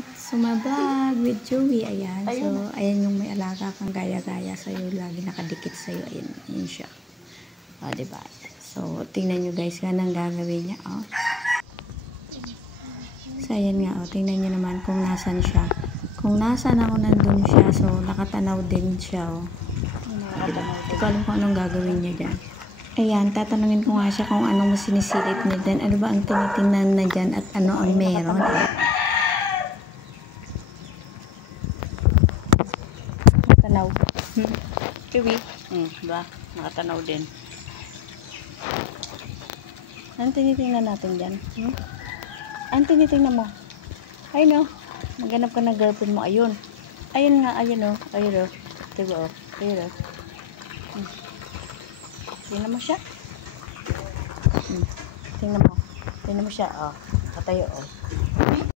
welcome to my vlog with Joey. Ayan. So, ayan yung may alaga kang gaya-gaya sa'yo. Lagi nakadikit sa'yo. Ayan. Ayan siya. O, diba? So, tingnan nyo guys. Ganang gagawin niya. O. So, ayan nga. O, tingnan nyo naman kung nasan siya. Kung nasan ako nandun siya. So, nakatanaw din siya. O. Diba? Hindi ko alam kung anong gagawin niya dyan. Ayan, tatanungin ko nga siya kung anong sinisilip niya dyan. Ano ba ang tinitingnan na dyan at ano ang meron. Nakatanaw. Kiwi. Diba? Nakatanaw din. Anong tinitingnan natin dyan? Anong tinitingnan mo? Ayun o. Maghanap ka ng girlfriend mo. Ayun. Ayun nga. Ayun o. Ayun o. Diba o. Ayun o. Tingnan mo siya. Tingnan mo. Tingnan mo siya. Oh. Katayo o.